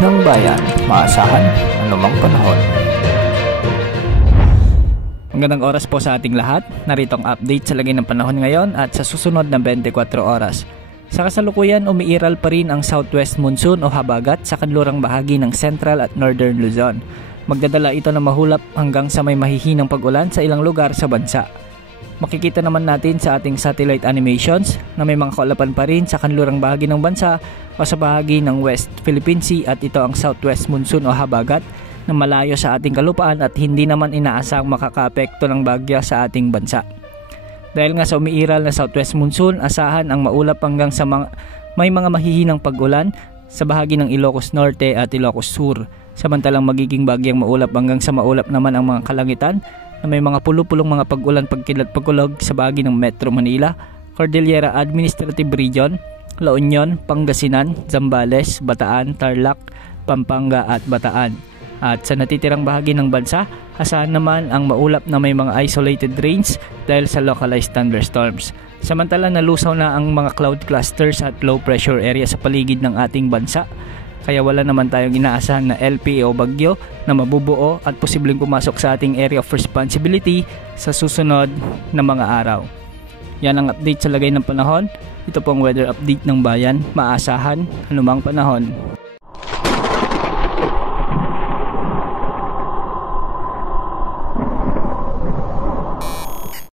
ng bayan, maasahan anumang panahon. Magandang oras po sa ating lahat. Narito ang update sa lagay ng panahon ngayon at sa susunod na 24 oras. Sa kasalukuyan, umiiral pa rin ang southwest monsoon o habagat sa kanlurang bahagi ng central at northern Luzon. Magdadala ito ng mahulap hanggang sa may mahihinang pag-ulan sa ilang lugar sa bansa. Makikita naman natin sa ating satellite animations na may mga kaulapan pa rin sa kanlurang bahagi ng bansa o sa bahagi ng West Philippine Sea at ito ang southwest monsoon o habagat na malayo sa ating kalupaan at hindi naman inaasang makakaapekto ng bagyo sa ating bansa. Dahil nga sa umiiral na southwest monsoon, asahan ang maulap hanggang sa may mga mahihinang pag-ulan sa bahagi ng Ilocos Norte at Ilocos Sur. Samantalang magiging bagyang maulap hanggang sa maulap naman ang mga kalangitan na may mga pulupulong mga pag-ulan pagkilat pagkulog sa bahagi ng Metro Manila, Cordillera Administrative Region, La Union, Pangasinan, Zambales, Bataan, Tarlac, Pampanga at Bataan. At sa natitirang bahagi ng bansa, asahan naman ang maulap na may mga isolated rains dahil sa localized thunderstorms. Samantala nalusaw na ang mga cloud clusters at low pressure area sa paligid ng ating bansa. Kaya wala naman tayong inaasahan na LPA o bagyo na mabubuo at posibleng pumasok sa ating area of responsibility sa susunod na mga araw. Yan ang update sa lagay ng panahon. Ito po ang weather update ng bayan, maasahan anumang panahon.